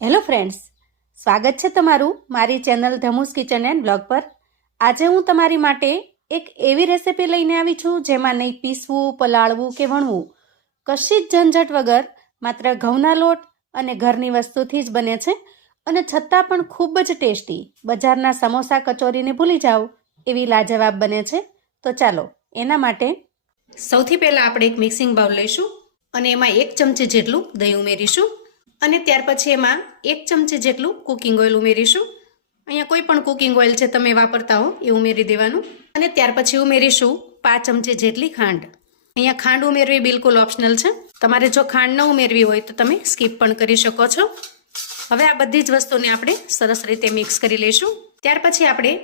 Hello friends, સ્વાગત છે તમારું મારી ચેનલ ધમુસ કિચન એન્ડ બ્લોગ પર. આજે હું તમારી માટે એક એવી રેસિપી લઈને આવી છું જેમાં નહીં પીસવું, પલાળવું કે વણવું, કશી જ ઝંઝટ વગર માત્ર ઘઉંના લોટ અને ઘરની વસ્તુથી જ બને છે અને છતાં પણ ખૂબ જ ટેસ્ટી. બજારના સમોસા કચોરીને ભૂલી જાઓ એવી લાજવાબ બને છે. તો ચાલો એના માટે સૌથી પહેલાં આપણે એક મિક્સિંગ બાઉલ લઈશું અને એમાં 1 ચમચી જેટલું દહીં ઉમેરીશું અને ત્યાર પછી એમાં 1 ચમચી જેટલું કુકિંગ ઓઇલ ઉમેરીશું. અહીંયા કોઈ પણ કુકિંગ ઓઇલ છે તમે વાપરતા હો એ ઉમેરી દેવાનું. અને ત્યાર પછી ઉમેરીશું 5 ચમચી જેટલી ખાંડ. અહીંયા ખાંડ ઉમેરવી બિલકુલ ઓપ્શનલ છે. તમારે જો ખાંડ ન ઉમેરવી હોય તો તમે સ્કીપ પણ કરી શકો છો. હવે આ બધી જ વસ્તુને આપણે સરસ રીતે મિક્સ કરી લઈશું. ત્યાર પછી આપણે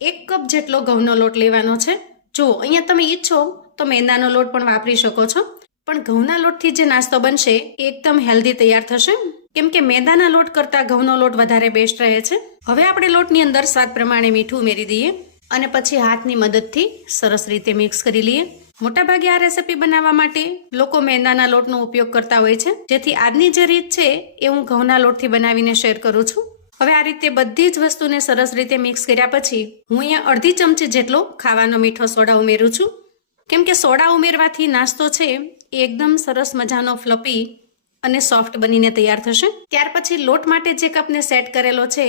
1 કપ જેટલો ઘઉંનો લોટ લેવાનો છે. જો અહીંયા તમે ઈચ્છો તો મેંદાનો લોટ પણ વાપરી શકો છો, પણ ઘઉંના લોટથી જે નાસ્તો બનશે એ એકદમ હેલ્ધી તૈયાર થશે, કેમ કે મેંદાના લોટ કરતાં ઘઉંનો લોટ વધારે બેસ્ટ રહે છે. હવે આપણે લોટની અંદર સ્વાદ પ્રમાણે મીઠું ઉમેરી દઈએ અને પછી હાથની મદદથી સરસ રીતે મિક્સ કરી લઈએ. મોટાભાગે આ રેસિપી બનાવવા માટે લોકો મેંદાના લોટનો ઉપયોગ કરતા હોય છે, જેથી આજની જે રીત છે એ હું ઘઉંના લોટથી બનાવીને શેર કરું છું. હવે આ રીતે બધી જ વસ્તુને સરસ રીતે મિક્સ કર્યા પછી હું અહીંયા અડધી ચમચી જેટલો ખાવાનો મીઠો સોડા ઉમેરું છું, કેમ કે સોડા ઉમેરવાથી નાસ્તો છે એ એકદમ સરસ મજાનો ફ્લપી અને સોફ્ટ બનીને તૈયાર થશે. ત્યાર પછી લોટ માટે જે કપને સેટ કરેલો છે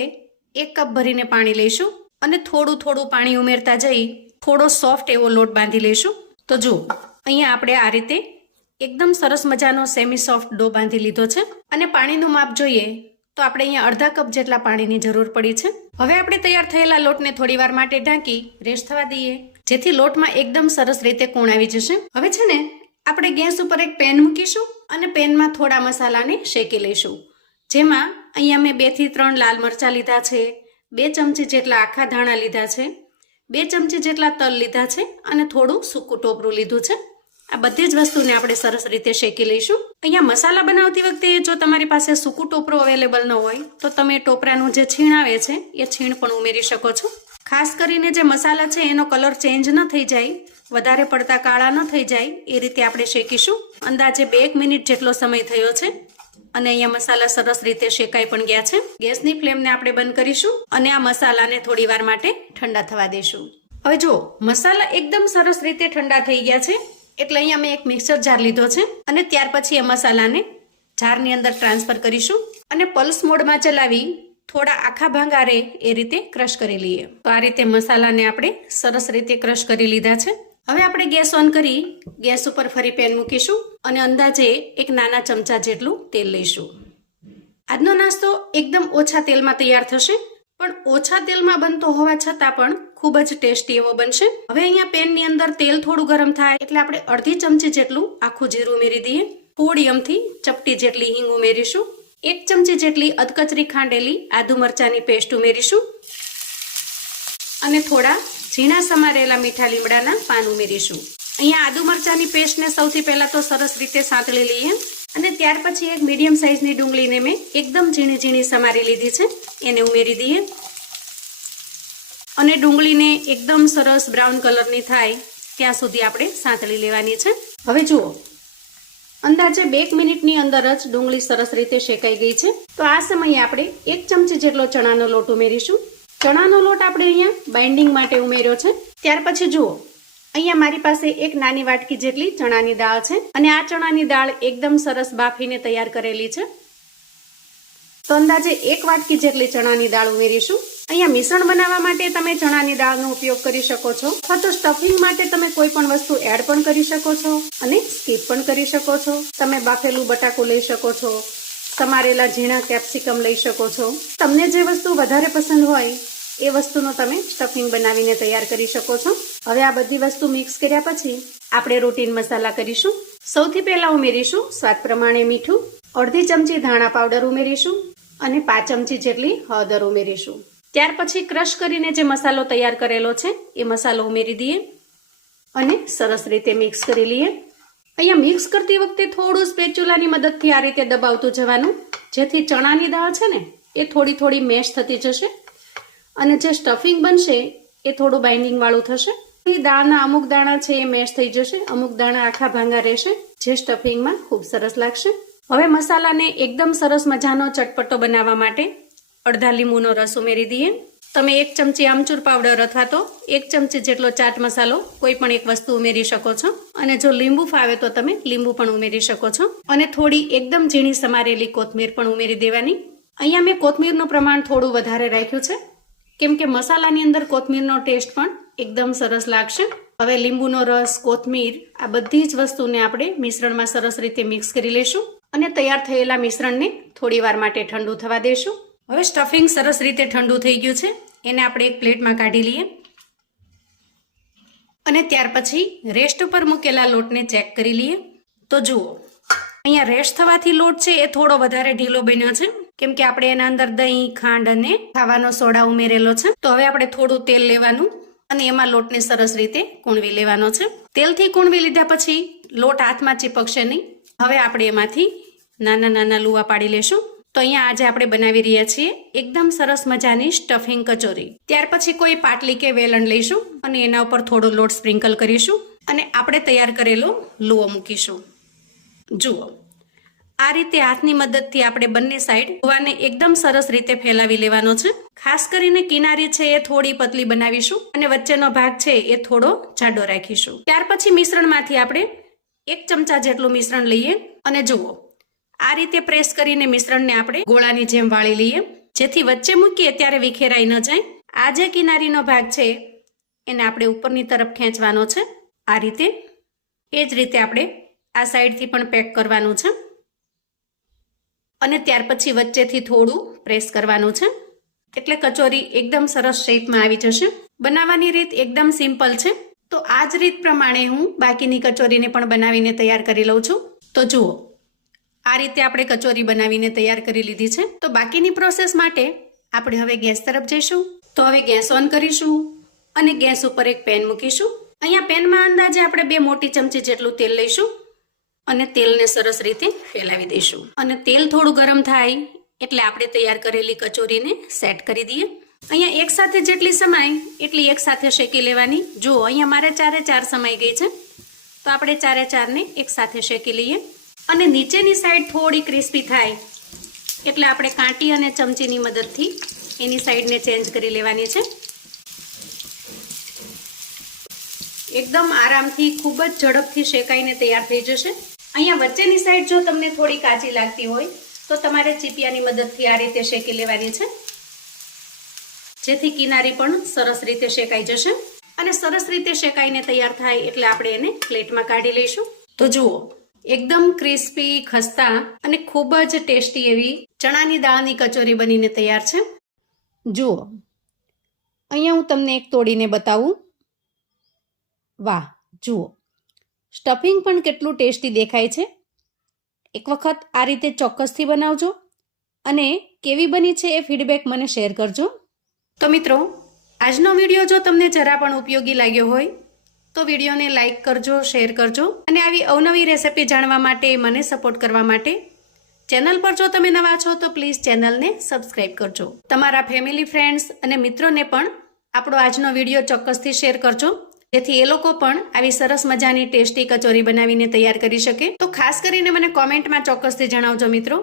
1 કપ ભરીને પાણી લઈશું અને થોડું થોડું પાણી ઉમેરતા જઈ થોડો સોફ્ટ એવો લોટ બાંધી લઈશું. તો જો અહીંયા આપણે આ રીતે એકદમ સરસ મજાનો સેમી સોફ્ટ ડો બાંધી લીધો છે અને પાણીનું માપ જોઈએ તો આપણે અહીંયા અડધા કપ જેટલા પાણીની જરૂર પડી છે. હવે આપણે તૈયાર થયેલા લોટને થોડી વાર માટે ઢાંકી રેસ્ટ થવા દઈએ, જેથી લોટમાં એકદમ સરસ રીતે કોણ આવી જશે. હવે છે ને આપણે ગેસ ઉપર એક પેન મૂકીશું અને પેનમાં થોડા મસાલાને શેકી લઈશું. જેમાં અહીંયા મેં 2 થી 3 લાલ મરચાં લીધા છે, 2 ચમચી જેટલા આખા ધાણા લીધા છે, 2 ચમચી જેટલા તલ લીધા છે અને થોડું સૂકું ટોપરું લીધું છે. આ બધી જ વસ્તુને આપણે સરસ રીતે શેકી લઈશું. અહીંયા મસાલા બનાવતી વખતે જો તમારી પાસે સૂકું ટોપરું અવેલેબલ ન હોય તો તમે ટોપરાનું જે છીણ આવે છે એ છીણ પણ ઉમેરી શકો છો. ખાસ કરીને જે મસાલા છે એનો કલર ચેન્જ ન થઈ જાય, વધારે પડતા કાળા ન થઈ જાય એ રીતે આપણે શેકીશું. અંદાજે 2 મિનિટ જેટલો સમય થયો છે અને અહીંયા મસાલા સરસ રીતે શેકાઈ પણ ગયા છે. ગેસની ફ્લેમને આપણે બંધ કરીશું અને આ મસાલાને થોડી વાર માટે ઠંડા થવા દઈશું. હવે જો મસાલા એકદમ સરસ રીતે ઠંડા થઈ ગયા છે એટલે અહીંયા મેં એક મિક્સર જાર લીધો છે અને ત્યાર પછી એ મસાલાને જારની અંદર ટ્રાન્સફર કરીશું અને પલ્સ મોડમાં ચલાવી થોડા આખા ભાંગા રહે એ રીતે ક્રશ કરી લઈએ. તો આ રીતે મસાલાને આપણે સરસ રીતે ક્રશ કરી લીધા છે. હવે આપણે ગેસ ઓન કરી ગેસ ઉપર ફરી પેન મૂકીશું અને અંદાજે 1 નાના ચમચા જેટલું તેલ લઈશું. આજનો નાસ્તો એકદમ ઓછા તેલમાં તૈયાર થશે, પણ ઓછા તેલમાં બનતો હોવા છતાં પણ ખૂબ જ ટેસ્ટી એવો બનશે. હવે અહીંયા પેનની અંદર તેલ થોડું ગરમ થાય એટલે આપણે અડધી ચમચી જેટલું આખું જીરું ઉમેરી દઈએ. થોડી અમથી ચપટી જેટલી હિંગ ઉમેરીશું. 1 ચમચી જેટલી અધકચરી ખાંડેલી આદુ મરચાની પેસ્ટ ઉમેરીશું અને થોડા ઝીણા સમારેલા મીઠા લીમડાના પાન ઉમેરીશું. અહીંયા આદુ મરચાની પેસ્ટને સૌથી પહેલા તો સરસ રીતે સાંતળી લઈએ અને ત્યાર પછી એક મીડિયમ સાઇઝની ડુંગળીને મેં એકદમ ઝીણી ઝીણી સમારી લીધી છે, એને ઉમેરી દઈએ અને ડુંગળીને એકદમ સરસ બ્રાઉન કલરની થાય ત્યાં સુધી આપણે સાંતળી લેવાની છે. હવે જુઓ અંદાજે 2 મિનિટની અંદર જ ડુંગળી સરસ રીતે શેકાઈ ગઈ છે. તો આ સમયે આપણે 1 ચમચી જેટલો ચણાનો લોટ ઉમેરીશું. ચણાનો લોટ આપણે અહીંયા બાઇન્ડિંગ માટે ઉમેર્યો છે. ત્યાર પછી જુઓ અહીંયા મારી પાસે એક નાની વાટકી જેટલી ચણાની દાળ છે અને આ ચણાની દાળ એકદમ સરસ બાફીને તૈયાર કરેલી છે. તો અંદાજે 1 વાટકી જેટલી ચણાની દાળ ઉમેરીશું. અહીંયા મિશ્રણ બનાવવા માટે તમે ચણાની દાળનો ઉપયોગ કરી શકો છો અથવા તો સ્ટફિંગ માટે તમે કોઈ પણ વસ્તુ એડ પણ કરી શકો છો અને સ્કીપ પણ કરી શકો છો. તમે બાફેલું બટાકું લઈ શકો છો, સમારેલા ઝીણા કેપ્સિકમ લઈ શકો છો. તમને જે વસ્તુ વધારે પસંદ હોય એ વસ્તુનો તમે સ્ટફિંગ બનાવીને તૈયાર કરી શકો છો. હવે આ બધી વસ્તુ મિક્સ કર્યા પછી આપણે રૂટીન મસાલા કરીશું. સૌથી પહેલા ઉમેરીશું સ્વાદ પ્રમાણે મીઠું, અડધી ચમચી ધાણા પાવડર ઉમેરીશું અને 5 ચમચી જેટલી હળદર ઉમેરીશું. ત્યાર પછી ક્રશ કરીને જે મસાલો તૈયાર કરેલો છે એ મસાલો ઉમેરી દઈએ અને સરસ રીતે મિક્સ કરી લઈએ. અહીંયા મિક્સ કરતી વખતે થોડું સ્પેચ્યુલાની મદદથી આ રીતે દબાવતું જવાનું, જેથી ચણાની દાળ છે ને એ થોડી થોડી મેશ થતી જશે અને જે સ્ટફિંગ બનશે એ થોડું બાઇન્ડિંગ વાળું થશે. દાળના અમુક દાણા છે એ મેશ થઈ જશે, અમુક દાણા આખા ભાંગા રહેશે, જે સ્ટફિંગમાં ખૂબ સરસ લાગશે. હવે મસાલાને એકદમ સરસ મજાનો ચટપટો બનાવવા માટે અડધા લીંબુનો રસ ઉમેરી દઈએ. તમે 1 ચમચી આમચૂર પાવડર અથવા તો 1 ચમચી જેટલો ચાટ મસાલો કોઈ પણ એક વસ્તુ ઉમેરી શકો છો. અને જો લીંબુ ફાવે તો તમે લીંબુ પણ ઉમેરી શકો છો. અને થોડી એકદમ ઝીણી સમારેલી કોથમીર પણ ઉમેરી દેવાની. અહીંયા મેં કોથમીરનું પ્રમાણ થોડું વધારે રાખ્યું છે કેમ કે મસાલાની અંદર કોથમીરનો ટેસ્ટ પણ એકદમ સરસ લાગશે. હવે લીંબુનો રસ, કોથમીર આ બધી જ વસ્તુને આપણે મિશ્રણમાં સરસ રીતે મિક્સ કરી લઈશું અને તૈયાર થયેલા મિશ્રણને થોડી વાર માટે ઠંડુ થવા દઈશું. હવે સ્ટફિંગ સરસ રીતે ઠંડુ થઈ ગયું છે, એને આપણે એક પ્લેટમાં કાઢી લઈએ અને ત્યાર પછી રેસ્ટ ઉપર મૂકેલા લોટને ચેક કરી લઈએ. તો જુઓ, અહીંયા રેસ્ટ થવાથી લોટ છે એ થોડો વધારે ઢીલો બન્યો છે કેમ કે આપણે એના અંદર દહીં, ખાંડ અને ખાવાનો સોડા ઉમેરેલો છે. તો હવે આપણે થોડું તેલ લેવાનું અને એમાં લોટને સરસ રીતે કૂણવી લેવાનો છે. તેલથી કૂણવી લીધા પછી લોટ હાથમાં ચીપકશે નહીં. હવે આપણે એમાંથી નાના નાના લુવા પાડી લેશું. તો અહીંયા આજે આપણે બનાવી રહ્યા છીએ એકદમ સરસ મજાની સ્ટફિંગ કચોરી. ત્યાર પછી કોઈ પાટલી કે વેલણ લઈશું અને એના ઉપર થોડો લોટ સ્પ્રિંકલ કરીશું અને આપણે તૈયાર કરેલો લુવો મૂકીશું. જુઓ, આ રીતે હાથની મદદથી આપણે બંને સાઈડ લુવાને એકદમ સરસ રીતે ફેલાવી લેવાનો છે. ખાસ કરીને કિનારી છે એ થોડી પતલી બનાવીશું અને વચ્ચેનો ભાગ છે એ થોડો જાડો રાખીશું. ત્યાર પછી મિશ્રણમાંથી આપણે 1 ચમચા જેટલું મિશ્રણ લઈએ અને જુઓ, આ રીતે પ્રેસ કરીને મિશ્રણને આપણે ગોળાની જેમ વાળી લઈએ જેથી વચ્ચે મૂકીએ ત્યારે વિખેરાઈ ન જાય. આ જે કિનારીનો ભાગ છે એને આપણે ઉપરની તરફ ખેંચવાનો છે આ રીતે. એ જ રીતે આપણે આ સાઈડથી પણ પેક કરવાનું છે અને ત્યાર પછી વચ્ચેથી થોડું પ્રેસ કરવાનું છે એટલે કચોરી એકદમ સરસ શેપમાં આવી જશે. બનાવવાની રીત એકદમ સિમ્પલ છે. તો આ જ રીત પ્રમાણે હું બાકીની કચોરીને પણ બનાવીને તૈયાર કરી લઉં છું. તો જુઓ, આ રીતે આપણે કચોરી બનાવીને તૈયાર કરી લીધી છે. તો બાકીની પ્રોસેસ માટે આપણે હવે ગેસ તરફ જઈશું. તો હવે ગેસ ઓન કરીશું અને ગેસ ઉપર એક પેન મૂકીશું. અહીંયા પેનમાં અંદાજે આપણે 2 મોટી ચમચી જેટલું તેલ લઈશું અને તેલને સરસ રીતે ફેલાવી દઈશું. અને તેલ થોડું ગરમ થાય એટલે આપણે તૈયાર કરેલી કચોરીને સેટ કરી દઈએ. અહીંયા એક સાથે જેટલી સમાય એટલી એક સાથે શેકી લેવાની. જુઓ, અહીંયા મારે 4 સમાઈ ગઈ છે તો આપણે 4ને એક સાથે શેકી લઈએ. અને નીચેની સાઈડ થોડી ક્રિસ્પી થાય એટલે આપણે કાંટી અને ચમચીની મદદથી એની સાઈડને ચેન્જ કરી લેવાની છે. એકદમ આરામથી ખૂબ જ ઝડપથી શેકાઈને તૈયાર થઈ જશે. અહીંયા વચ્ચેની સાઈડ જો તમને થોડી કાચી લાગતી હોય તો તમારે ચીપિયાની મદદથી આ રીતે શેકી લેવાની છે જેથી કિનારી પણ સરસ રીતે શેકાઈ જશે. અને સરસ રીતે શેકાઈને તૈયાર થાય એટલે આપણે એને પ્લેટમાં કાઢી લઈશું. તો જુઓ, એકદમ ક્રિસ્પી, ખસ્તા અને ખૂબ જ ટેસ્ટી એવી ચણાની દાળની કચોરી બનીને તૈયાર છે. જુઓ, અહીંયા હું તમને એક તોડીને બતાવું. વાહ, જુઓ, સ્ટફિંગ પણ કેટલું ટેસ્ટી દેખાય છે. એક વખત આ રીતે ચોક્કસથી બનાવજો અને કેવી બની છે એ ફીડબેક મને શેર કરજો. તો મિત્રો, આજનો વિડીયો જો તમને જરા પણ ઉપયોગી લાગ્યો હોય તો વિડીયોને લાઇક કરજો, શેર કરજો અને આવી અવનવી રેસિપી જાણવા માટે, મને સપોર્ટ કરવા માટે ચેનલ પર જો તમે નવા છો તો પ્લીઝ ચેનલને સબસ્ક્રાઇબ કરજો. તમારા ફેમિલી, ફ્રેન્ડ્સ અને મિત્રોને પણ આપણો આજનો વિડીયો ચોક્કસથી શેર કરજો જેથી એ લોકો પણ આવી સરસ મજાની ટેસ્ટી કચોરી બનાવીને તૈયાર કરી શકે. તો ખાસ કરીને મને કોમેન્ટમાં ચોક્કસથી જણાવજો મિત્રો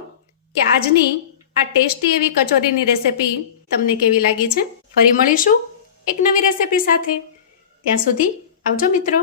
કે આજની આ ટેસ્ટી એવી કચોરીની રેસિપી તમને કેવી લાગી છે. ફરી મળીશું એક નવી રેસિપી સાથે. ત્યાં સુધી આવજો મિત્રો.